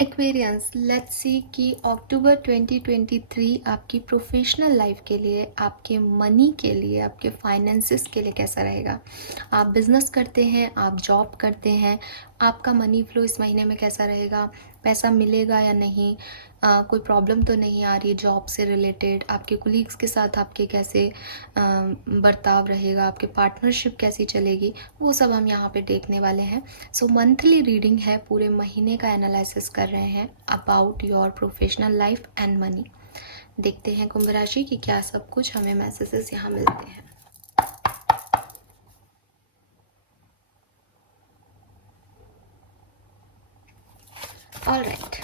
Aquarians, let's see कि अक्टूबर 2023 आपकी professional life के लिए, आपके मनी के लिए, आपके फाइनेंसिस के लिए कैसा रहेगा। आप बिजनेस करते हैं, आप जॉब करते हैं, आपका मनी फ्लो इस महीने में कैसा रहेगा, पैसा मिलेगा या नहीं, कोई प्रॉब्लम तो नहीं आ रही जॉब से रिलेटेड, आपके कोलीग्स के साथ आपके कैसे बर्ताव रहेगा, आपके पार्टनरशिप कैसी चलेगी, वो सब हम यहाँ पे देखने वाले हैं। सो मंथली रीडिंग है, पूरे महीने का एनालिसिस कर रहे हैं about your professional life and money. देखते हैं कुंभ राशि की क्या सब कुछ हमें मैसेजेस यहाँ मिलते हैं। ऑलराइट,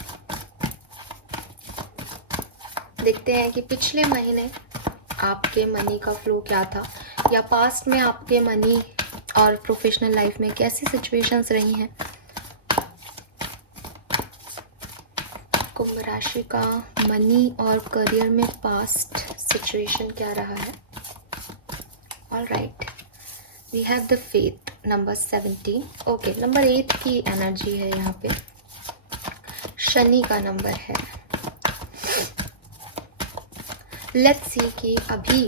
देखते हैं कि पिछले महीने आपके मनी का फ्लो क्या था, या पास्ट में आपके मनी और प्रोफेशनल लाइफ में कैसी सिचुएशंस रही हैं। कुंभ राशि का मनी और करियर में पास्ट सिचुएशन क्या रहा है। Alright, we have the faith, number 17। Okay, number 8 की एनर्जी है यहाँ पे, शनि का नंबर है। लेट्स सी कि अभी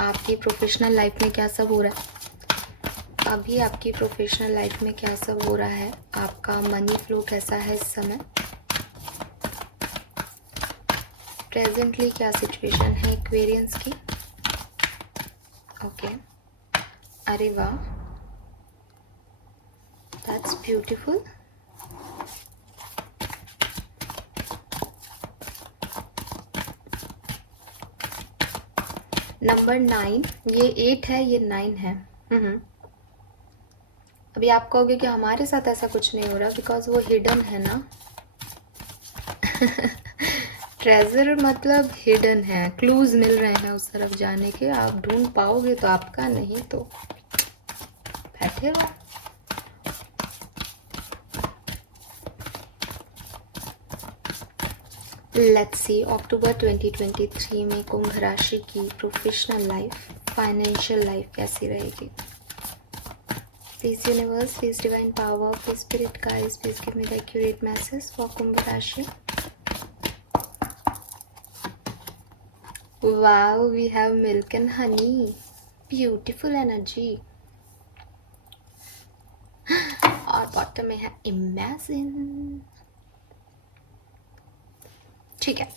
आपकी प्रोफेशनल लाइफ में क्या सब हो रहा है। अभी आपकी प्रोफेशनल लाइफ में क्या सब हो रहा है, आपका मनी फ्लो कैसा है इस समय, प्रेजेंटली क्या सिचुएशन है एक्वेरियंस की। ओके, अरे वाह, दैट्स ब्यूटीफुल। नंबर 9, ये 8 है, ये 9 है। अभी आप कहोगे कि हमारे साथ ऐसा कुछ नहीं हो रहा, बिकॉज वो हिडन है ना। ट्रेजर मतलब हिडन है, क्लूज मिल रहे हैं उस तरफ जाने के, आप ढूंढ पाओगे तो आपका, नहीं तो बैठे रहो। लेट्स सी अक्टूबर 2023 में कुंभ राशि की प्रोफेशनल लाइफ, फाइनेंशियल लाइफ कैसी रहेगी। Please universe, please divine power, please spirit guides, please give me the accurate message for Kumbh राशि। Wow, we have milk and honey. Beautiful energy. और बॉटम में है इमेजिन। ठीक है,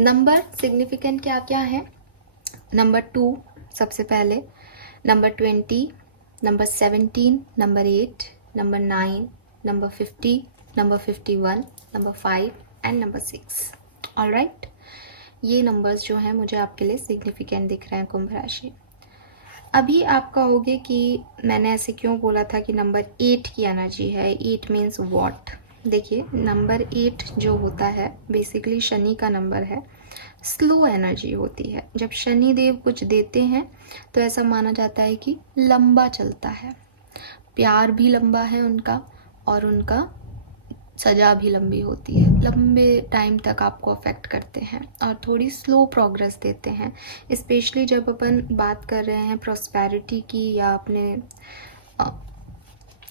नंबर सिग्निफिकेंट क्या क्या है। नंबर 2 सबसे पहले, number 20, number 17, number 8, number 9, number 50, number 51, number 5 and number 6। Alright, ये नंबर्स जो हैं मुझे आपके लिए सिग्निफिकेंट दिख रहे हैं कुंभ राशि। अभी आप कहोगे कि मैंने ऐसे क्यों बोला था कि नंबर 8 की एनर्जी है। 8 मीन्स व्हाट। देखिए, नंबर 8 जो होता है बेसिकली शनि का नंबर है, स्लो एनर्जी होती है। जब शनि देव कुछ देते हैं तो ऐसा माना जाता है कि लंबा चलता है, प्यार भी लंबा है उनका, और उनका सजा भी लंबी होती है, लंबे टाइम तक आपको अफेक्ट करते हैं और थोड़ी स्लो प्रोग्रेस देते हैं। स्पेशली जब अपन बात कर रहे हैं प्रॉस्पेरिटी की या अपने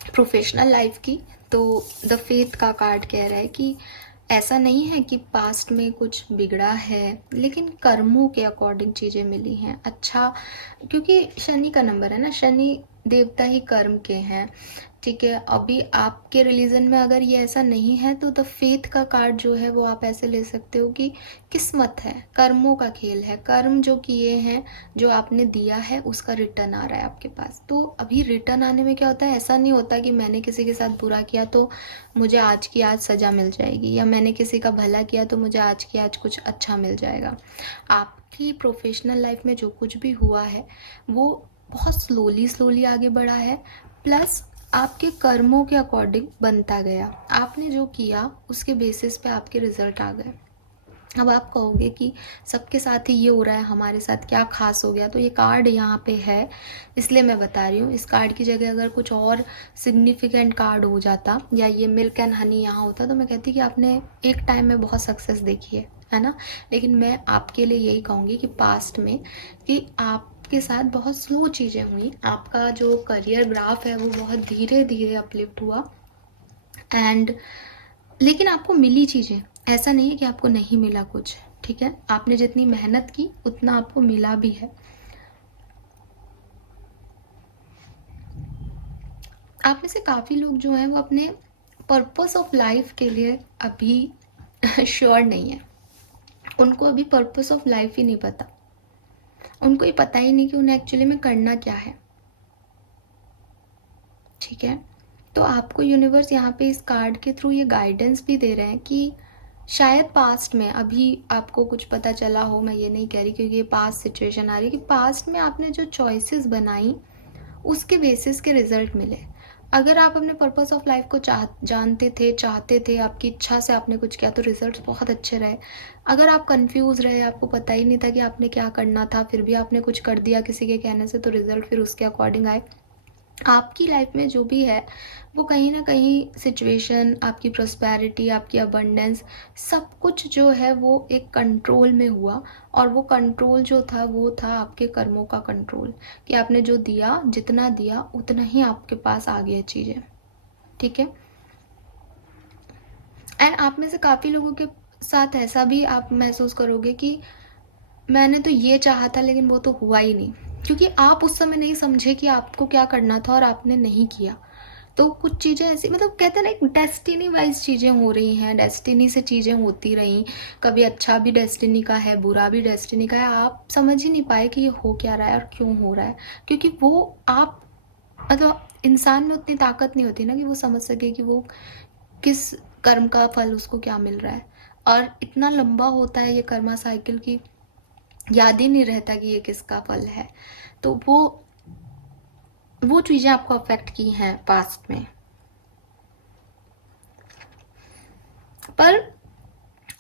प्रोफेशनल लाइफ की, तो द फेथ का कार्ड कह रहा है कि ऐसा नहीं है कि पास्ट में कुछ बिगड़ा है, लेकिन कर्मों के अकॉर्डिंग चीज़ें मिली हैं। अच्छा, क्योंकि शनि का नंबर है ना, शनि देवता ही कर्म के हैं। ठीक है, अभी आपके रिलीजन में अगर ये ऐसा नहीं है तो द फेथ का कार्ड जो है वो आप ऐसे ले सकते हो कि किस्मत है, कर्मों का खेल है, कर्म जो किए हैं, जो आपने दिया है उसका रिटर्न आ रहा है आपके पास। तो अभी रिटर्न आने में क्या होता है, ऐसा नहीं होता कि मैंने किसी के साथ बुरा किया तो मुझे आज की आज सज़ा मिल जाएगी, या मैंने किसी का भला किया तो मुझे आज की आज कुछ अच्छा मिल जाएगा। आपकी प्रोफेशनल लाइफ में जो कुछ भी हुआ है वो बहुत स्लोली आगे बढ़ा है, प्लस आपके कर्मों के अकॉर्डिंग बनता गया। आपने जो किया उसके बेसिस पे आपके रिजल्ट आ गए। अब आप कहोगे कि सबके साथ ही ये हो रहा है, हमारे साथ क्या खास हो गया। तो ये कार्ड यहाँ पे है इसलिए मैं बता रही हूँ। इस कार्ड की जगह अगर कुछ और सिग्निफिकेंट कार्ड हो जाता या ये मिल्क एंड हनी यहाँ होता तो मैं कहती कि आपने एक टाइम में बहुत सक्सेस देखी है ना। लेकिन मैं आपके लिए यही कहूँगी कि पास्ट में कि आपके साथ बहुत स्लो चीज़ें हुई, आपका जो करियर ग्राफ है वो बहुत धीरे धीरे अपलिफ्ट हुआ, एंड लेकिन आपको मिली चीज़ें, ऐसा नहीं है कि आपको नहीं मिला कुछ, ठीक है। आपने जितनी मेहनत की उतना आपको मिला भी है। आप में से काफ़ी लोग जो हैं वो अपने पर्पस ऑफ लाइफ के लिए अभी श्योर नहीं है। उनको अभी पर्पस ऑफ लाइफ ही नहीं पता, उनको ये पता ही नहीं कि उन्हें एक्चुअली में करना क्या है, ठीक है। तो आपको यूनिवर्स यहाँ पे इस कार्ड के थ्रू ये गाइडेंस भी दे रहे हैं कि शायद पास्ट में अभी आपको कुछ पता चला हो, मैं ये नहीं कह रही क्योंकि ये पास्ट सिचुएशन आ रही है, कि पास्ट में आपने जो चॉइसेस बनाई उसके बेसिस के रिजल्ट मिले। अगर आप अपने पर्पस ऑफ लाइफ को जानते थे, चाहते थे, आपकी इच्छा से आपने कुछ किया तो रिजल्ट्स बहुत अच्छे रहे। अगर आप कंफ्यूज रहे, आपको पता ही नहीं था कि आपने क्या करना था, फिर भी आपने कुछ कर दिया किसी के कहने से, तो रिजल्ट फिर उसके अकॉर्डिंग आए। आपकी लाइफ में जो भी है वो कहीं ना कहीं सिचुएशन, आपकी प्रॉस्पेरिटी, आपकी अबंडेंस, सब कुछ जो है वो एक कंट्रोल में हुआ। और वो कंट्रोल जो था वो था आपके कर्मों का कंट्रोल, कि आपने जो दिया, जितना दिया उतना ही आपके पास आ गया चीज़ें, ठीक है। एंड आप में से काफ़ी लोगों के साथ ऐसा भी आप महसूस करोगे कि मैंने तो ये चाहा था लेकिन वो तो हुआ ही नहीं, क्योंकि आप उस समय नहीं समझे कि आपको क्या करना था और आपने नहीं किया। तो कुछ चीज़ें ऐसी, मतलब कहते हैं ना, एक डेस्टिनी वाइज चीज़ें हो रही हैं, डेस्टिनी से चीज़ें होती रहीं। कभी अच्छा भी डेस्टिनी का है, बुरा भी डेस्टिनी का है, आप समझ ही नहीं पाए कि ये हो क्या रहा है और क्यों हो रहा है, क्योंकि वो आप, मतलब इंसान में उतनी ताकत नहीं होती ना कि वो समझ सके कि वो किस कर्म का फल उसको क्या मिल रहा है। और इतना लंबा होता है ये कर्मा साइकिल की, याद ही नहीं रहता कि ये किसका फल है। तो वो चीज़ें आपको अफेक्ट की हैं पास्ट में। पर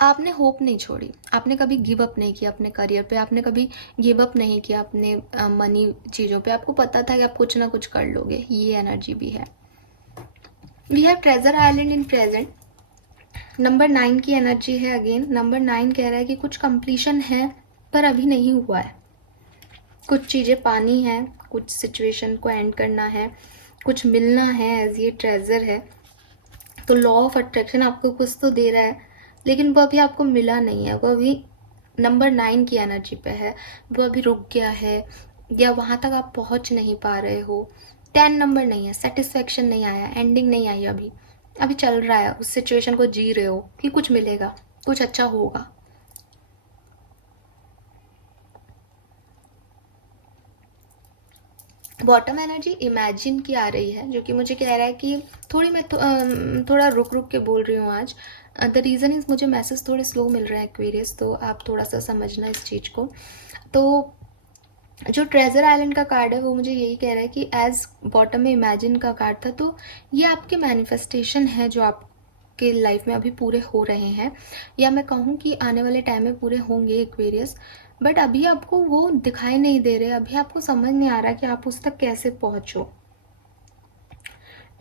आपने होप नहीं छोड़ी, आपने कभी गिव अप नहीं किया अपने करियर पे, आपने कभी गिव अप नहीं किया अपने मनी चीज़ों पे। आपको पता था कि आप कुछ ना कुछ कर लोगे, ये एनर्जी भी है। We have treasure island in present. Number 9 की एनर्जी है अगेन। नंबर 9 कह रहा है कि कुछ कंप्लीशन है पर अभी नहीं हुआ है, कुछ चीज़ें पानी है, कुछ सिचुएशन को एंड करना है, कुछ मिलना है, एज ये ट्रेजर है। तो लॉ ऑफ अट्रैक्शन आपको कुछ तो दे रहा है, लेकिन वो अभी आपको मिला नहीं है, वो अभी नंबर 9 की एनर्जी पे है, वो अभी रुक गया है, या वहाँ तक आप पहुँच नहीं पा रहे हो। 10 नंबर नहीं है, सेटिस्फेक्शन नहीं आया, एंडिंग नहीं आई अभी, अभी चल रहा है, उस सिचुएशन को जी रहे हो कि कुछ मिलेगा, कुछ अच्छा होगा। बॉटम एनर्जी इमेजिन की आ रही है, जो कि मुझे कह रहा है कि थोड़ा रुक रुक के बोल रही हूँ आज। द रीज़न इज़ मुझे मैसेज थोड़े स्लो मिल रहे हैं एक्वेरियस, तो आप थोड़ा सा समझना इस चीज़ को। तो जो ट्रेजर आइलैंड का कार्ड है वो मुझे यही कह रहा है कि एज बॉटम में इमेजिन का कार्ड था, तो ये आपके मैनिफेस्टेशन है जो आपके लाइफ में अभी पूरे हो रहे हैं, या मैं कहूँ कि आने वाले टाइम में पूरे होंगे एक्वेरियस। बट अभी आपको वो दिखाई नहीं दे रहे, अभी आपको समझ नहीं आ रहा कि आप उस तक कैसे पहुँचो।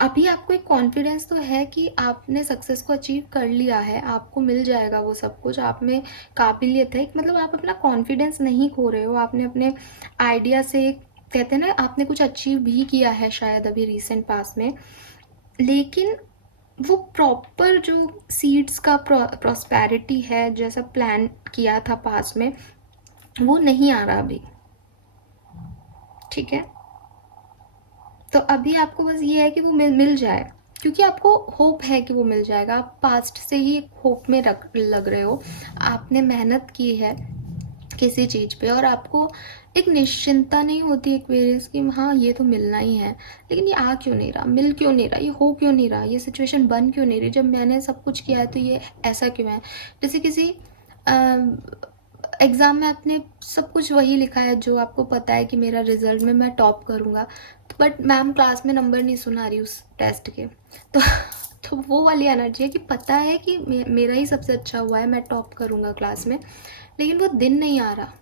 अभी आपको एक कॉन्फिडेंस तो है कि आपने सक्सेस को अचीव कर लिया है, आपको मिल जाएगा वो सब कुछ, आप में काबिलियत है, मतलब आप अपना कॉन्फिडेंस नहीं खो रहे हो, आपने अपने आइडिया से, कहते हैं ना, आपने कुछ अचीव भी किया है शायद अभी रिसेंट पास में। लेकिन वो प्रॉपर जो सीड्स का प्रॉस्पेरिटी है, जैसा प्लान किया था पास में, वो नहीं आ रहा अभी, ठीक है। तो अभी आपको बस ये है कि वो मिल जाए, क्योंकि आपको होप है कि वो मिल जाएगा। आप पास्ट से ही होप में लग रहे हो, आपने मेहनत की है किसी चीज़ पे, और आपको एक निश्चिंता नहीं होती एक्वेरियस की, हाँ ये तो मिलना ही है, लेकिन ये आ क्यों नहीं रहा, मिल क्यों नहीं रहा, ये हो क्यों नहीं रहा, ये सिचुएशन बन क्यों नहीं रही, जब मैंने सब कुछ किया है तो ये ऐसा क्यों है। जैसे किसी एग्ज़ाम में आपने सब कुछ वही लिखा है जो आपको पता है कि मेरा रिजल्ट में मैं टॉप करूँगा, बट मैम क्लास में नंबर नहीं सुना रही उस टेस्ट के, तो तो वो वाली एनर्जी है कि पता है कि मेरा ही सबसे अच्छा हुआ है, मैं टॉप करूँगा क्लास में, लेकिन वो दिन नहीं आ रहा,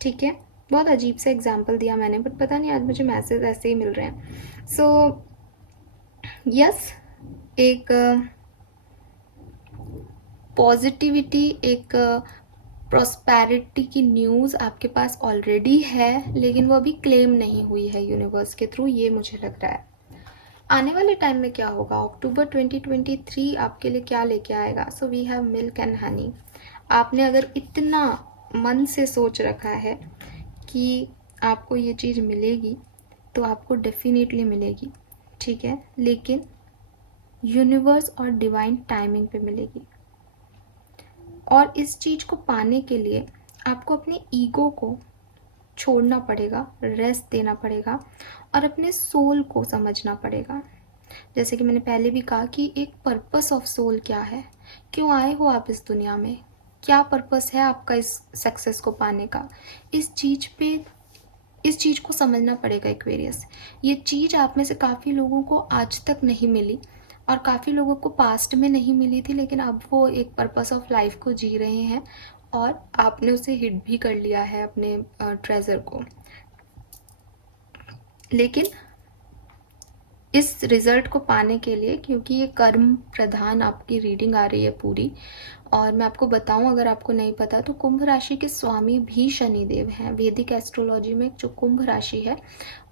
ठीक है। बहुत अजीब से एग्जाम्पल दिया मैंने, बट पता नहीं आज मुझे मैसेज ऐसे ही मिल रहे हैं। सो यस, एक पॉजिटिविटी, एक प्रॉस्पेरिटी की न्यूज़ आपके पास ऑलरेडी है, लेकिन वो अभी क्लेम नहीं हुई है यूनिवर्स के थ्रू, ये मुझे लग रहा है। आने वाले टाइम में क्या होगा, अक्टूबर 2023 आपके लिए क्या लेके आएगा। So we have milk and honey. आपने अगर इतना मन से सोच रखा है कि आपको ये चीज़ मिलेगी तो आपको डेफिनेटली मिलेगी, ठीक है, लेकिन यूनिवर्स और डिवाइन टाइमिंग पे मिलेगी। और इस चीज़ को पाने के लिए आपको अपने ईगो को छोड़ना पड़ेगा, रेस्ट देना पड़ेगा और अपने सोल को समझना पड़ेगा। जैसे कि मैंने पहले भी कहा कि एक पर्पस ऑफ सोल क्या है, क्यों आए हो आप इस दुनिया में, क्या पर्पस है आपका इस सक्सेस को पाने का। इस चीज़ को समझना पड़ेगा एक्वेरियस। ये चीज़ आप में से काफ़ी लोगों को आज तक नहीं मिली और काफ़ी लोगों को पास्ट में नहीं मिली थी, लेकिन अब वो एक पर्पस ऑफ लाइफ को जी रहे हैं और आपने उसे हिट भी कर लिया है अपने ट्रेजर को। लेकिन इस रिज़ल्ट को पाने के लिए, क्योंकि ये कर्म प्रधान आपकी रीडिंग आ रही है पूरी, और मैं आपको बताऊं अगर आपको नहीं पता तो कुंभ राशि के स्वामी भी शनि देव हैं। वैदिक एस्ट्रोलॉजी में जो कुंभ राशि है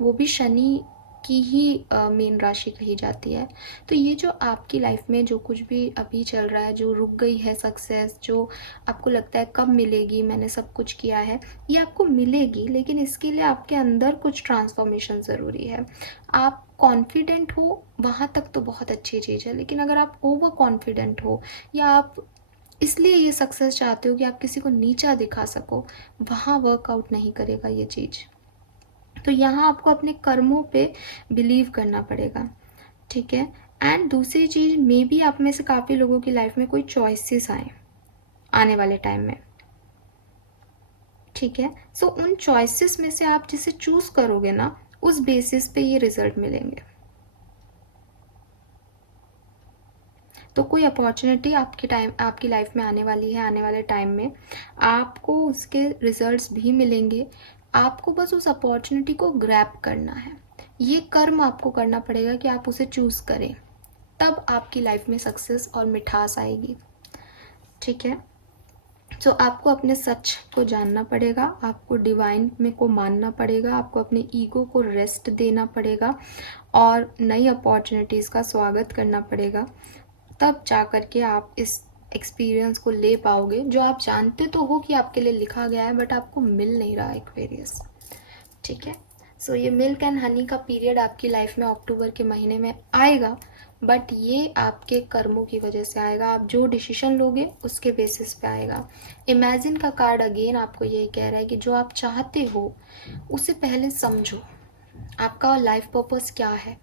वो भी शनि की ही मेन राशि कही जाती है। तो ये जो आपकी लाइफ में जो कुछ भी अभी चल रहा है, जो रुक गई है सक्सेस, जो आपको लगता है कब मिलेगी, मैंने सब कुछ किया है, ये आपको मिलेगी, लेकिन इसके लिए आपके अंदर कुछ ट्रांसफॉर्मेशन ज़रूरी है। आप कॉन्फिडेंट हो वहाँ तक तो बहुत अच्छी चीज़ है, लेकिन अगर आप ओवर कॉन्फिडेंट हो या आप इसलिए ये सक्सेस चाहते हो कि आप किसी को नीचा दिखा सको, वहाँ वर्कआउट नहीं करेगा ये चीज़। तो यहाँ आपको अपने कर्मों पे बिलीव करना पड़ेगा, ठीक है। एंड दूसरी चीज़, मे बी आप में से काफ़ी लोगों की लाइफ में कोई चॉइसेस आए आने वाले टाइम में, ठीक है। सो उन चॉइसेस में से आप जिसे चूज करोगे ना, उस बेसिस पे ये रिजल्ट मिलेंगे। तो कोई अपॉर्चुनिटी आपकी लाइफ में आने वाली है, आने वाले टाइम में आपको उसके रिजल्ट्स भी मिलेंगे। आपको बस उस अपॉर्चुनिटी को ग्रैब करना है। ये कर्म आपको करना पड़ेगा कि आप उसे चूज करें, तब आपकी लाइफ में सक्सेस और मिठास आएगी, ठीक है। तो आपको अपने सच को जानना पड़ेगा, आपको डिवाइन में को मानना पड़ेगा, आपको अपने ईगो को रेस्ट देना पड़ेगा और नई अपॉर्चुनिटीज़ का स्वागत करना पड़ेगा। तब जा कर के आप इस एक्सपीरियंस को ले पाओगे जो आप जानते तो हो कि आपके लिए लिखा गया है, बट आपको मिल नहीं रहा एक्वेरियस, ठीक है। सो ये मिल्क एंड हनी का पीरियड आपकी लाइफ में अक्टूबर के महीने में आएगा, बट ये आपके कर्मों की वजह से आएगा। आप जो डिसीजन लोगे उसके बेसिस पे आएगा। इमेजिन का कार्ड अगेन आपको यही कह रहा है कि जो आप चाहते हो उसे पहले समझो। आपका लाइफ पर्पस क्या है,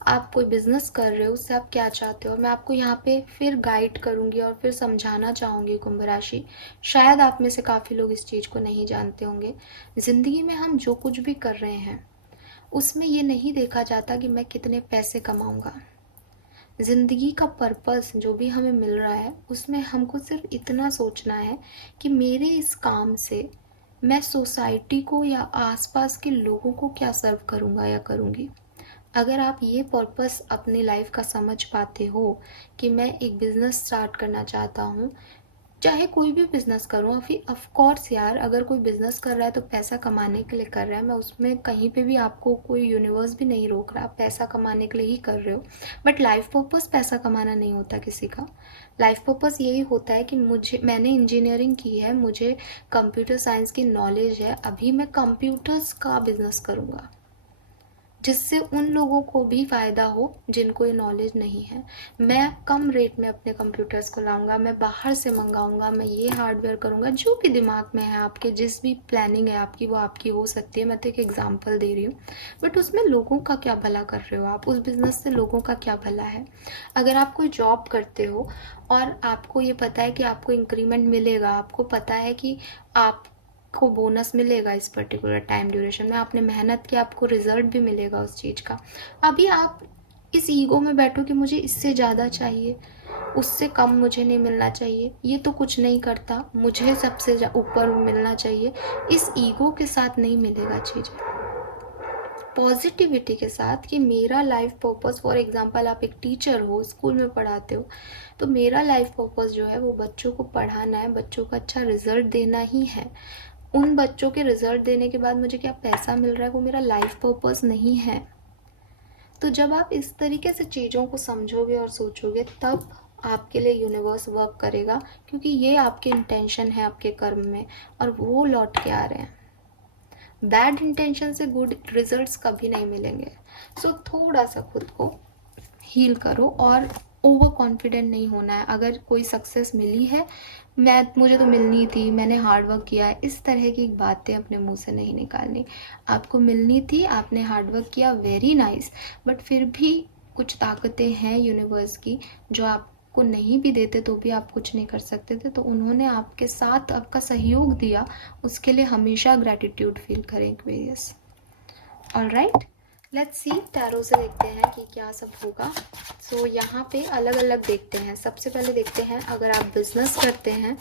आप कोई बिजनेस कर रहे हो, उससे आप क्या चाहते हो। मैं आपको यहाँ पे फिर गाइड करूँगी और फिर समझाना चाहूँगी कुंभ राशि। शायद आप में से काफ़ी लोग इस चीज़ को नहीं जानते होंगे। ज़िंदगी में हम जो कुछ भी कर रहे हैं उसमें ये नहीं देखा जाता कि मैं कितने पैसे कमाऊँगा। ज़िंदगी का पर्पस जो भी हमें मिल रहा है उसमें हमको सिर्फ इतना सोचना है कि मेरे इस काम से मैं सोसाइटी को या आसपास के लोगों को क्या सर्व करूँगा या करूँगी। अगर आप ये पर्पस अपनी लाइफ का समझ पाते हो कि मैं एक बिज़नेस स्टार्ट करना चाहता हूँ, चाहे कोई भी बिज़नेस करूँ, फिर ऑफ कोर्स यार अगर कोई बिज़नेस कर रहा है तो पैसा कमाने के लिए कर रहा है, मैं उसमें कहीं पे भी आपको कोई यूनिवर्स भी नहीं रोक रहा, आप पैसा कमाने के लिए ही कर रहे हो। बट लाइफ पर्पस पैसा कमाना नहीं होता किसी का। लाइफ पर्पस यही होता है कि मैंने इंजीनियरिंग की है, मुझे कंप्यूटर साइंस की नॉलेज है, अभी मैं कंप्यूटर्स का बिज़नेस करूँगा जिससे उन लोगों को भी फ़ायदा हो जिनको ये नॉलेज नहीं है। मैं कम रेट में अपने कंप्यूटर्स को लाऊंगा, मैं बाहर से मंगाऊंगा, मैं ये हार्डवेयर करूंगा, जो भी दिमाग में है आपके, जिस भी प्लानिंग है आपकी वो आपकी हो सकती है। मैं तो एक एग्जांपल दे रही हूँ, बट उसमें लोगों का क्या भला कर रहे हो आप, उस बिज़नेस से लोगों का क्या भला है। अगर आप कोई जॉब करते हो और आपको ये पता है कि आपको इंक्रीमेंट मिलेगा, आपको पता है कि आप को बोनस मिलेगा इस पर्टिकुलर टाइम ड्यूरेशन में, आपने मेहनत की, आपको रिजल्ट भी मिलेगा उस चीज़ का। अभी आप इस ईगो में बैठो कि मुझे इससे ज़्यादा चाहिए, उससे कम मुझे नहीं मिलना चाहिए, ये तो कुछ नहीं करता, मुझे सबसे ऊपर मिलना चाहिए। इस ईगो के साथ नहीं मिलेगा चीज़। पॉजिटिविटी के साथ कि मेरा लाइफ पर्पस, फॉर एग्जांपल आप एक टीचर हो, स्कूल में पढ़ाते हो, तो मेरा लाइफ पर्पस जो है वो बच्चों को पढ़ाना है, बच्चों को अच्छा रिजल्ट देना ही है। उन बच्चों के रिजल्ट देने के बाद मुझे क्या पैसा मिल रहा है वो मेरा लाइफ पर्पस नहीं है। तो जब आप इस तरीके से चीज़ों को समझोगे और सोचोगे, तब आपके लिए यूनिवर्स वर्क करेगा, क्योंकि ये आपके इंटेंशन है आपके कर्म में, और वो लौट के आ रहे हैं। बैड इंटेंशन से गुड रिजल्ट्स कभी नहीं मिलेंगे। सो थोड़ा सा खुद को हील करो, और ओवर कॉन्फिडेंट नहीं होना है। अगर कोई सक्सेस मिली है, मुझे तो मिलनी थी, मैंने हार्ड वर्क किया है, इस तरह की बातें अपने मुंह से नहीं निकालनी। आपको मिलनी थी, आपने हार्ड वर्क किया, वेरी नाइस, बट फिर भी कुछ ताकतें हैं यूनिवर्स की जो आपको नहीं भी देते तो भी आप कुछ नहीं कर सकते थे, तो उन्होंने आपके साथ आपका सहयोग दिया, उसके लिए हमेशा ग्रैटिट्यूड फील करें Aquarius. Alright, let's see, tarot से देखते हैं कि क्या सब होगा। सो यहाँ पे अलग अलग देखते हैं। सबसे पहले देखते हैं, अगर आप बिजनेस करते हैं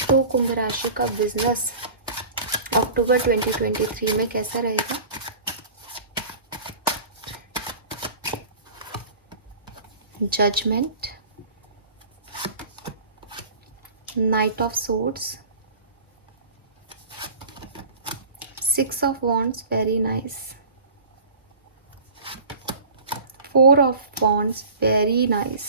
तो कुंभ राशि का बिजनेस अक्टूबर 2023 में कैसा रहेगा। Judgement, knight of swords, 6 of wands, very nice, 4 of wands, very nice,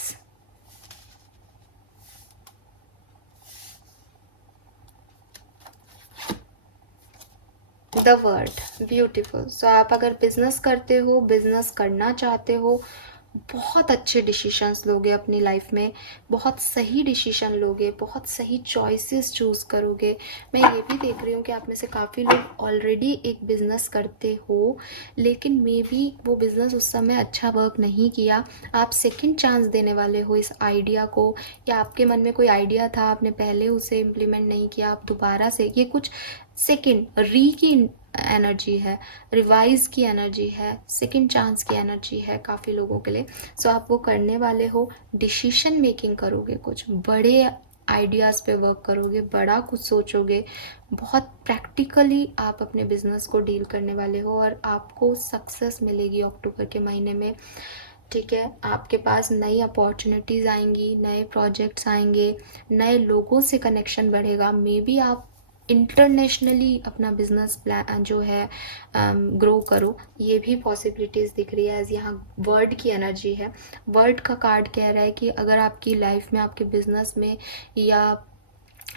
the word, beautiful. So आप अगर बिजनेस करते हो, बिजनेस करना चाहते हो, बहुत अच्छे डिसीशंस लोगे अपनी लाइफ में, बहुत सही डिसीजन लोगे, बहुत सही चॉइसेस चूज़ करोगे। मैं ये भी देख रही हूँ कि आप में से काफ़ी लोग ऑलरेडी एक बिज़नेस करते हो, लेकिन मे बी वो बिज़नेस उस समय अच्छा वर्क नहीं किया। आप सेकंड चांस देने वाले हो इस आइडिया को, या आपके मन में कोई आइडिया था, आपने पहले उसे इम्प्लीमेंट नहीं किया, आप दोबारा से, ये कुछ सेकंड री की एनर्जी है, रिवाइज की एनर्जी है, सेकंड चांस की एनर्जी है काफ़ी लोगों के लिए। सो आप वो करने वाले हो, डिसीजन मेकिंग करोगे, कुछ बड़े आइडियाज़ पे वर्क करोगे, बड़ा कुछ सोचोगे, बहुत प्रैक्टिकली आप अपने बिजनेस को डील करने वाले हो, और आपको सक्सेस मिलेगी अक्टूबर के महीने में। ठीक है, आपके पास नई अपॉर्चुनिटीज़ आएंगी, नए प्रोजेक्ट्स आएंगे, नए लोगों से कनेक्शन बढ़ेगा। मे बी आप इंटरनेशनली अपना बिजनेस प्लान जो है ग्रो करो, ये भी पॉसिबिलिटीज़ दिख रही है। एज यहाँ वर्ड की एनर्जी है, वर्ड का कार्ड कह रहा है कि अगर आपकी लाइफ में, आपके बिजनेस में, या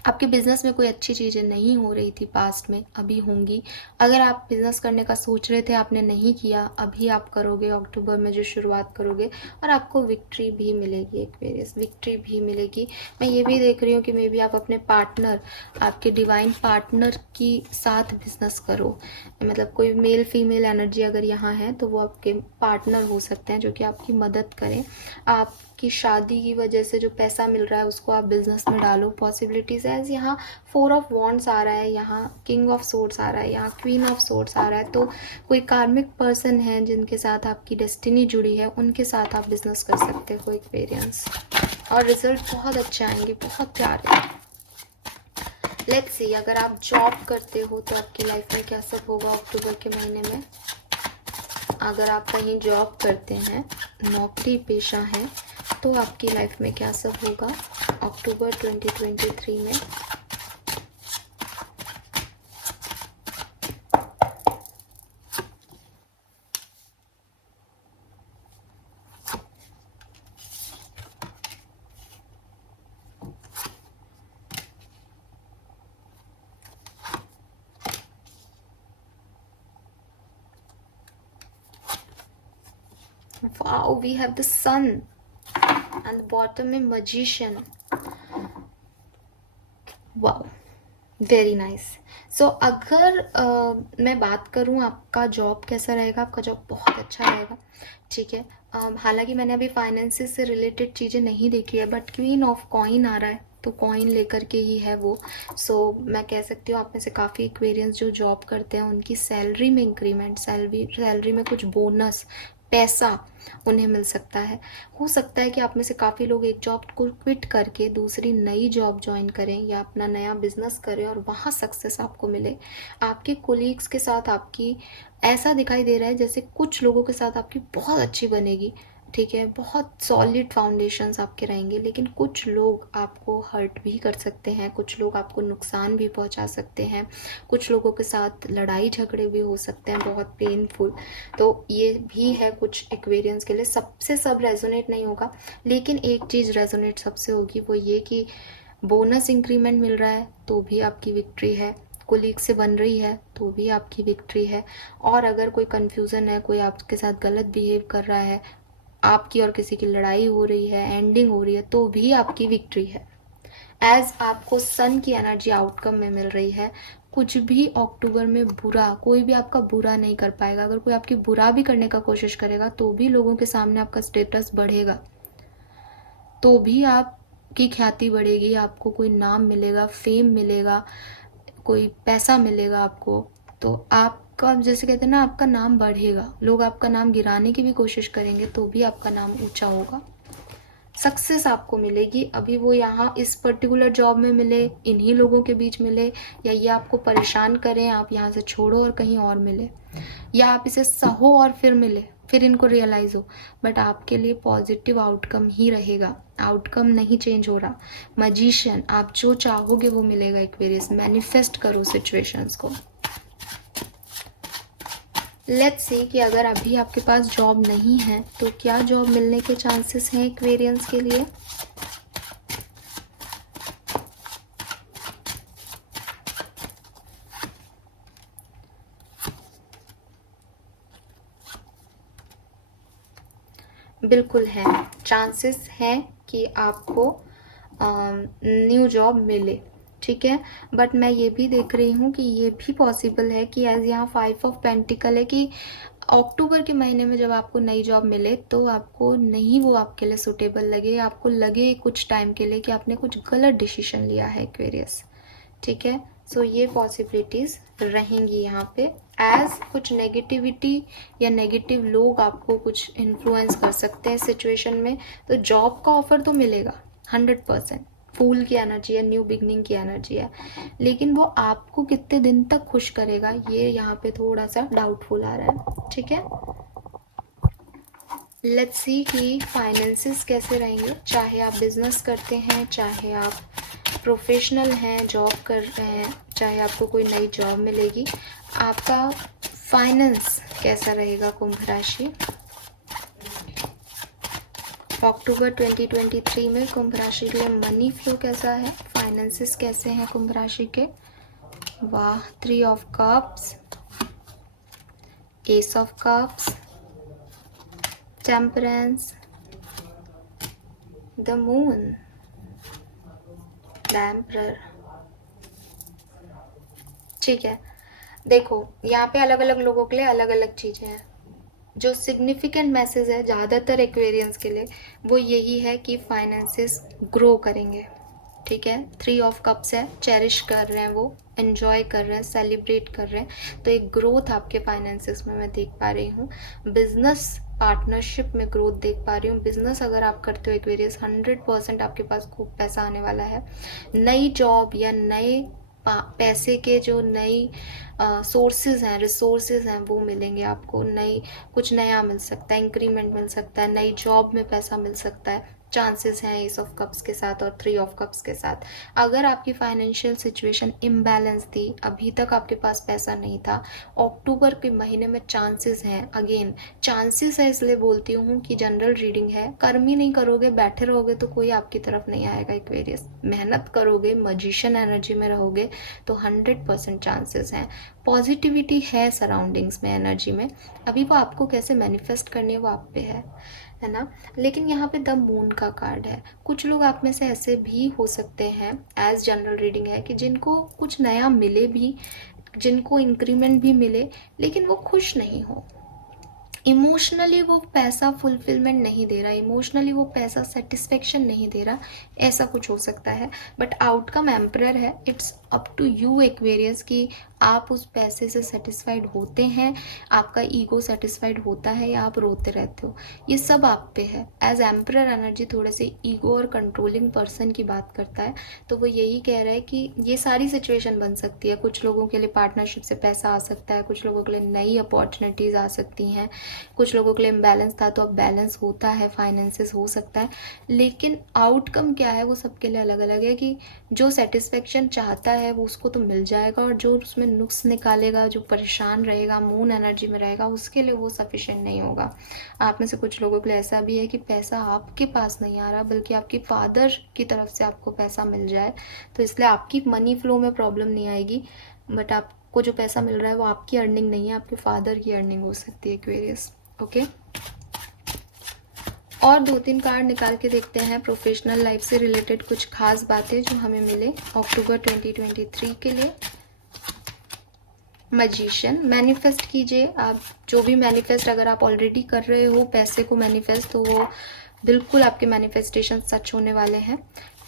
आपके बिजनेस में कोई अच्छी चीज़ें नहीं हो रही थी पास्ट में, अभी होंगी। अगर आप बिजनेस करने का सोच रहे थे, आपने नहीं किया, अभी आप करोगे, अक्टूबर में जो शुरुआत करोगे, और आपको विक्ट्री भी मिलेगी, एक्वेरियस, विक्ट्री भी मिलेगी। मैं ये भी देख रही हूँ कि मे बी आप अपने पार्टनर, आपके डिवाइन पार्टनर की साथ बिजनेस करो। मतलब कोई मेल फीमेल एनर्जी अगर यहाँ है तो वो आपके पार्टनर हो सकते हैं जो कि आपकी मदद करें। आपकी शादी की वजह से जो पैसा मिल रहा है उसको आप बिजनेस में डालो, पॉसिबिलिटीज है। यहाँ 4 ऑफ वॉन्ड्स आ रहा है, यहाँ किंग ऑफ सोर्ड्स आ रहा है, यहाँ क्वीन ऑफ सोर्ड्स आ रहा है। तो कोई कार्मिक पर्सन है जिनके साथ आपकी डेस्टिनी जुड़ी है, उनके साथ आप बिजनेस कर सकते हो एक्सपीरियंस, और रिजल्ट बहुत अच्छे आएंगे, बहुत प्यारे। लेट्स सी, अगर आप जॉब करते हो तो आपकी लाइफ में क्या सब होगा अक्टूबर के महीने में। अगर आप कहीं जॉब करते हैं, नौकरी पेशा है, तो आपकी लाइफ में क्या सब होगा अक्टूबर 2023 में। Wow, we have the sun and the bottom में magician. Wow, very nice. So अगर मैं बात करूँ आपका जॉब कैसा रहेगा, आपका जॉब बहुत अच्छा रहेगा। ठीक है, हालांकि मैंने अभी फाइनेंसिस से रिलेटेड चीज़ें नहीं देखी है, बट क्वीन ऑफ कॉइन आ रहा है, तो कॉइन लेकर के ही है वो। सो मैं कह सकती हूँ आप में से काफ़ी एक्वेरियंस जो जॉब करते हैं उनकी सैलरी में इंक्रीमेंट, सैलरी में कुछ बोनस, पैसा उन्हें मिल सकता है। हो सकता है कि आप में से काफ़ी लोग एक जॉब को क्विट करके दूसरी नई जॉब ज्वाइन करें, या अपना नया बिजनेस करें और वहाँ सक्सेस आपको मिले। आपके कोलीग्स के साथ आपकी ऐसा दिखाई दे रहा है जैसे कुछ लोगों के साथ आपकी बहुत अच्छी बनेगी। ठीक है, बहुत सॉलिड फाउंडेशंस आपके रहेंगे। लेकिन कुछ लोग आपको हर्ट भी कर सकते हैं, कुछ लोग आपको नुकसान भी पहुंचा सकते हैं, कुछ लोगों के साथ लड़ाई झगड़े भी हो सकते हैं बहुत पेनफुल। तो ये भी है कुछ एक्वेरियंस के लिए। सबसे सब रेजोनेट नहीं होगा, लेकिन एक चीज़ रेजोनेट सबसे होगी, वो ये कि बोनस इंक्रीमेंट मिल रहा है तो भी आपकी विक्ट्री है, कोलीग से बन रही है तो भी आपकी विक्ट्री है। और अगर कोई कन्फ्यूज़न है, कोई आपके साथ गलत बिहेव कर रहा है, आपकी और किसी की लड़ाई हो रही है, एंडिंग हो रही है, तो भी आपकी विक्ट्री है। एज आपको सन की एनर्जी आउटकम में मिल रही है, कुछ भी अक्टूबर में बुरा, कोई भी आपका बुरा नहीं कर पाएगा। अगर कोई आपकी बुरा भी करने का कोशिश करेगा तो भी लोगों के सामने आपका स्टेटस बढ़ेगा, तो भी आपकी ख्याति बढ़ेगी, आपको कोई नाम मिलेगा, फेम मिलेगा, कोई पैसा मिलेगा आपको। तो आपका, जैसे कहते हैं ना, आपका नाम बढ़ेगा। लोग आपका नाम गिराने की भी कोशिश करेंगे तो भी आपका नाम ऊंचा होगा। सक्सेस आपको मिलेगी। अभी वो यहाँ इस पर्टिकुलर जॉब में मिले, इन्हीं लोगों के बीच मिले, या ये आपको परेशान करें, आप यहाँ से छोड़ो और कहीं और मिले, या आप इसे सहो और फिर मिले, फिर इनको रियलाइज हो, बट आपके लिए पॉजिटिव आउटकम ही रहेगा। आउटकम नहीं चेंज हो रहा। मजिशियन, आप जो चाहोगे वो मिलेगा। एक्वेरियस, मैनिफेस्ट करो सिचुएशंस को। लेट्स सी कि अगर अभी आपके पास जॉब नहीं है तो क्या जॉब मिलने के चांसेस हैं एक्वेरियंस के लिए। बिल्कुल है, चांसेस हैं कि आपको न्यू जॉब मिले, ठीक है। बट मैं ये भी देख रही हूँ कि ये भी पॉसिबल है कि एज यहाँ 5 ऑफ पेंटिकल है, कि अक्टूबर के महीने में जब आपको नई जॉब मिले तो आपको नहीं वो आपके लिए सुटेबल लगे, आपको लगे कुछ टाइम के लिए कि आपने कुछ गलत डिसीजन लिया है एक्वेरियस, ठीक है। सो ये पॉसिबिलिटीज़ रहेंगी यहाँ पे। एज कुछ नेगेटिविटी या नेगेटिव लोग आपको कुछ इन्फ्लुएंस कर सकते हैं सिचुएशन में। तो जॉब का ऑफर तो मिलेगा 100%, फूल की एनर्जी है, न्यू बिगनिंग की एनर्जी है, लेकिन वो आपको कितने दिन तक खुश करेगा ये यहाँ पे थोड़ा सा डाउटफुल आ रहा है, ठीक है। लेट्स सी कि फाइनेंसेस कैसे रहेंगे। चाहे आप बिजनेस करते हैं, चाहे आप प्रोफेशनल हैं, जॉब कर रहे हैं, चाहे आपको कोई नई जॉब मिलेगी, आपका फाइनेंस कैसा रहेगा कुंभ राशि। अक्टूबर 2023 में कुंभ राशि के लिए मनी फ्लो कैसा है, फाइनेंसेस कैसे हैं कुंभ राशि के। वाह, 3 of cups, S of cups, temperance, the moon, the emperor, ठीक है। देखो, यहाँ पे अलग अलग लोगों के लिए अलग अलग चीज़ें हैं। जो सिग्निफिकेंट मैसेज है ज़्यादातर एक्वेरियंस के लिए वो यही है कि फाइनेंसेस ग्रो करेंगे, ठीक है। 3 ऑफ कप्स है, चेरिश कर रहे हैं, वो एंजॉय कर रहे हैं, सेलिब्रेट कर रहे हैं। तो एक ग्रोथ आपके फाइनेंसेस में मैं देख पा रही हूँ। बिजनेस पार्टनरशिप में ग्रोथ देख पा रही हूँ। बिजनेस अगर आप करते हो एक्वेरियस, 100% आपके पास खूब पैसा आने वाला है। नई जॉब या नए पैसे के जो नई सोर्सेज हैं, रिसोर्सेज हैं, वो मिलेंगे आपको। नई कुछ नया मिल सकता है, इंक्रीमेंट मिल सकता है, नई जॉब में पैसा मिल सकता है। चांसेस हैं एस ऑफ कप्स के साथ और 3 ऑफ कप्स के साथ। अगर आपकी फाइनेंशियल सिचुएशन इम्बैलेंस थी, अभी तक आपके पास पैसा नहीं था, अक्टूबर के महीने में चांसेस हैं। अगेन चांसेस है इसलिए बोलती हूँ कि जनरल रीडिंग है। कर्म ही नहीं करोगे, बैठे रहोगे तो कोई आपकी तरफ नहीं आएगा एक्वेरियस। मेहनत करोगे, मजिशियन एनर्जी में रहोगे तो 100% चांसेस हैं। पॉजिटिविटी है सराउंडिंग्स में, एनर्जी में। अभी वो आपको कैसे मैनिफेस्ट करनी है वो आप पे है ना। लेकिन यहाँ पे द मून का कार्ड है। कुछ लोग आप में से ऐसे भी हो सकते हैं, एज जनरल रीडिंग है, कि जिनको कुछ नया मिले भी, जिनको इंक्रीमेंट भी मिले, लेकिन वो खुश नहीं हो। इमोशनली वो पैसा फुलफिलमेंट नहीं दे रहा, इमोशनली वो पैसा सेटिस्फेक्शन नहीं दे रहा, ऐसा कुछ हो सकता है। बट आउटकम एम्परर है। It's up to you Aquarius कि आप उस पैसे से सेटिस्फाइड होते हैं, आपका ईगो सेटिस्फाइड होता है, या आप रोते रहते हो, ये सब आप पे है। एज एम्परर एनर्जी थोड़े से ईगो और कंट्रोलिंग पर्सन की बात करता है, तो वो यही कह रहा है कि ये सारी सिचुएशन बन सकती है। कुछ लोगों के लिए पार्टनरशिप से पैसा आ सकता है, कुछ लोगों के लिए नई अपॉर्चुनिटीज़ आ सकती हैं, कुछ लोगों के लिए इम्बैलेंस था तो अब बैलेंस होता है, फाइनेंसेस हो सकता है। लेकिन आउटकम क्या है वो सबके लिए अलग अलग है, कि जो सेटिस्फेक्शन चाहता है वो उसको तो मिल जाएगा, और जो उसमें नुक्स निकालेगा, जो परेशान रहेगा, मून एनर्जी में रहेगा, उसके लिए वो सफिशिएंट नहीं होगा। आप में से कुछ लोगों के लिए ऐसा भी है कि पैसा आपके पास नहीं आ रहा, बल्कि आपकी फादर की तरफ से आपको पैसा मिल जाए, तो इसलिए आपकी मनी फ्लो में प्रॉब्लम नहीं आएगी। बट आपको जो पैसा मिल रहा है वो आपकी अर्निंग नहीं है, आपके फादर की अर्निंग हो सकती है एक्वेरियस। ओके, और 2-3 कार्ड निकाल के देखते हैं प्रोफेशनल लाइफ से रिलेटेड कुछ खास बातें जो हमें मिले अक्टूबर 2023 के लिए। मैजिशियन, मैनिफेस्ट कीजिए आप जो भी मैनिफेस्ट अगर आप ऑलरेडी कर रहे हो पैसे को मैनिफेस्ट, तो वो बिल्कुल आपके मैनिफेस्टेशन सच होने वाले हैं।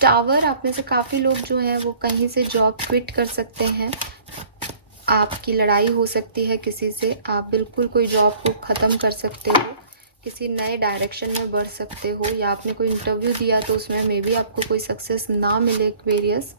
टावर, आप में से काफ़ी लोग जो हैं वो कहीं से जॉब क्विट कर सकते हैं, आपकी लड़ाई हो सकती है किसी से, आप बिल्कुल कोई जॉब को ख़त्म कर सकते हो, किसी नए डायरेक्शन में बढ़ सकते हो, या आपने कोई इंटरव्यू दिया तो उसमें मे बी आपको कोई सक्सेस ना मिले Aquarius.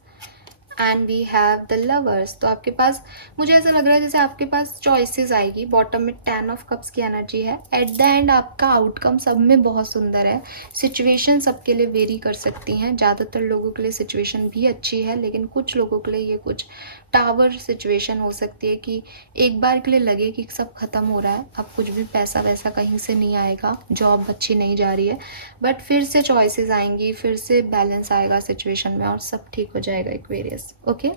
And we have the lovers, तो आपके पास मुझे ऐसा लग रहा है जैसे आपके पास चॉइसेस आएगी। बॉटम में 10 ऑफ कप्स की एनर्जी है। एट द एंड आपका आउटकम सब में बहुत सुंदर है। सिचुएशन सबके लिए वेरी कर सकती हैं, ज़्यादातर लोगों के लिए सिचुएशन भी अच्छी है, लेकिन कुछ लोगों के लिए ये कुछ टावर सिचुएशन हो सकती है कि एक बार के लिए लगे कि सब खत्म हो रहा है, अब कुछ भी पैसा वैसा कहीं से नहीं आएगा, जॉब अच्छी नहीं जा रही है, बट फिर से चॉइसेस आएंगी, फिर से बैलेंस आएगा सिचुएशन में और सब ठीक हो जाएगा Aquarius. Okay,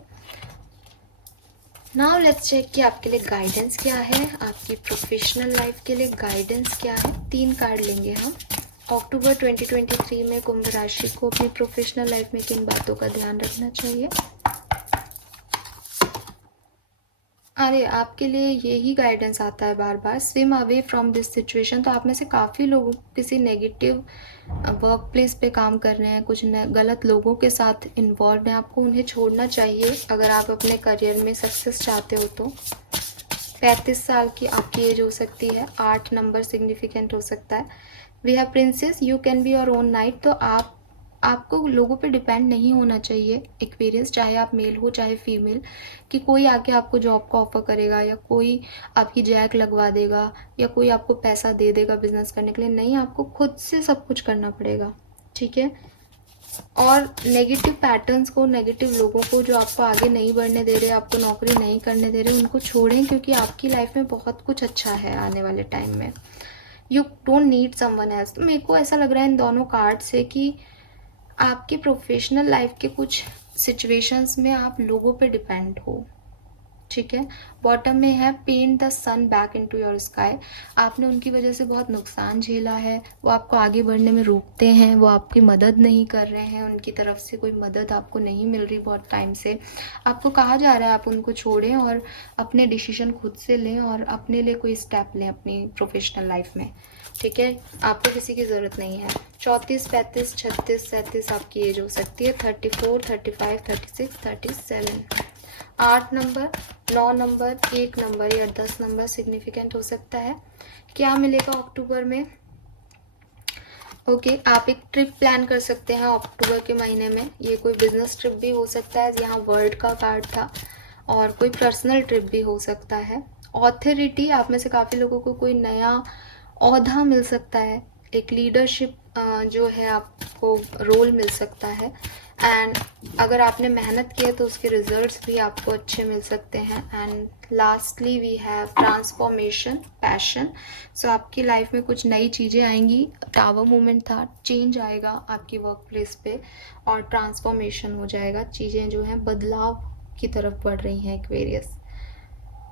now let's check कि आपके लिए गाइडेंस क्या है, आपकी प्रोफेशनल लाइफ के लिए गाइडेंस क्या है। 3 कार्ड लेंगे हम। अक्टूबर 2023 में कुंभ राशि को अपनी प्रोफेशनल लाइफ में किन बातों का ध्यान रखना चाहिए। अरे आपके लिए यही गाइडेंस आता है बार बार, swim away from this situation. तो आप में से काफ़ी लोग किसी नेगेटिव वर्क प्लेस पे काम कर रहे हैं, कुछ गलत लोगों के साथ इन्वॉल्व हैं, आपको उन्हें छोड़ना चाहिए अगर आप अपने करियर में सक्सेस चाहते हो तो। 35 साल की आपकी एज हो सकती है, 8 नंबर सिग्निफिकेंट हो सकता है। We have princess, you can be your own knight, तो आपको लोगों पे डिपेंड नहीं होना चाहिए एक्सपीरियंस, चाहे आप मेल हो चाहे फीमेल, कि कोई आके आपको जॉब का ऑफर करेगा, या कोई आपकी जैक लगवा देगा, या कोई आपको पैसा दे देगा बिजनेस करने के लिए। नहीं, आपको खुद से सब कुछ करना पड़ेगा, ठीक है। और नेगेटिव पैटर्न्स को, नेगेटिव लोगों को जो आपको आगे नहीं बढ़ने दे रहे, आपको नौकरी नहीं करने दे रहे, उनको छोड़ें, क्योंकि आपकी लाइफ में बहुत कुछ अच्छा है आने वाले टाइम में। You don't need someone else. तो मेरे को ऐसा लग रहा है इन दोनों कार्ड से कि आपकी प्रोफेशनल लाइफ के कुछ सिचुएशंस में आप लोगों पे डिपेंड हो, ठीक है। बॉटम में है paint the sun back into your sky, आपने उनकी वजह से बहुत नुकसान झेला है, वो आपको आगे बढ़ने में रोकते हैं, वो आपकी मदद नहीं कर रहे हैं, उनकी तरफ से कोई मदद आपको नहीं मिल रही बहुत टाइम से। आपको कहा जा रहा है आप उनको छोड़ें और अपने डिसीजन खुद से लें और अपने लिए कोई स्टेप लें अपनी प्रोफेशनल लाइफ में, ठीक है। आपको किसी की ज़रूरत नहीं है। 34, 35, 36, 37 आपकी एज हो सकती है। 34, 35, 36, 37। 8 नंबर, 9 नंबर, 1 नंबर या 10 नंबर सिग्निफिकेंट हो सकता है। क्या मिलेगा अक्टूबर में? ओके, आप एक ट्रिप प्लान कर सकते हैं अक्टूबर के महीने में। ये कोई बिजनेस ट्रिप भी हो सकता है, यहाँ वर्ल्ड का कार्ड था, और कोई पर्सनल ट्रिप भी हो सकता है। ऑथोरिटी, आप में से काफ़ी लोगों को कोई नया ओहदा मिल सकता है, एक लीडरशिप जो है आपको रोल मिल सकता है। एंड अगर आपने मेहनत की है तो उसके रिजल्ट्स भी आपको अच्छे मिल सकते हैं। And lastly we have transformation, passion. So आपकी लाइफ में कुछ नई चीज़ें आएंगी। टावर मूवमेंट था, चेंज आएगा आपकी वर्क प्लेस पे और ट्रांसफॉर्मेशन हो जाएगा, चीज़ें जो हैं बदलाव की तरफ बढ़ रही हैं Aquarius.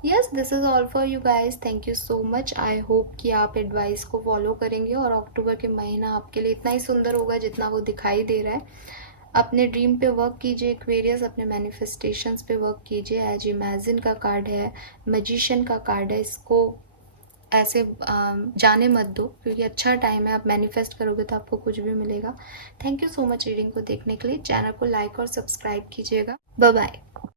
Yes, this is all for you guys, thank you so much. I hope कि आप एडवाइस को फॉलो करेंगे और अक्टूबर के महीना आपके लिए इतना ही सुंदर होगा जितना वो दिखाई दे रहा है। अपने ड्रीम पे वर्क कीजिए एक्वेरियस, अपने मैनिफेस्टेशंस पे वर्क कीजिए। एज इमेजिन का कार्ड है, मैजिशियन का कार्ड है, इसको ऐसे जाने मत दो, क्योंकि अच्छा टाइम है। आप मैनिफेस्ट करोगे तो आपको कुछ भी मिलेगा। Thank you so much reading को देखने के लिए। चैनल को लाइक और सब्सक्राइब कीजिएगा। Bye bye.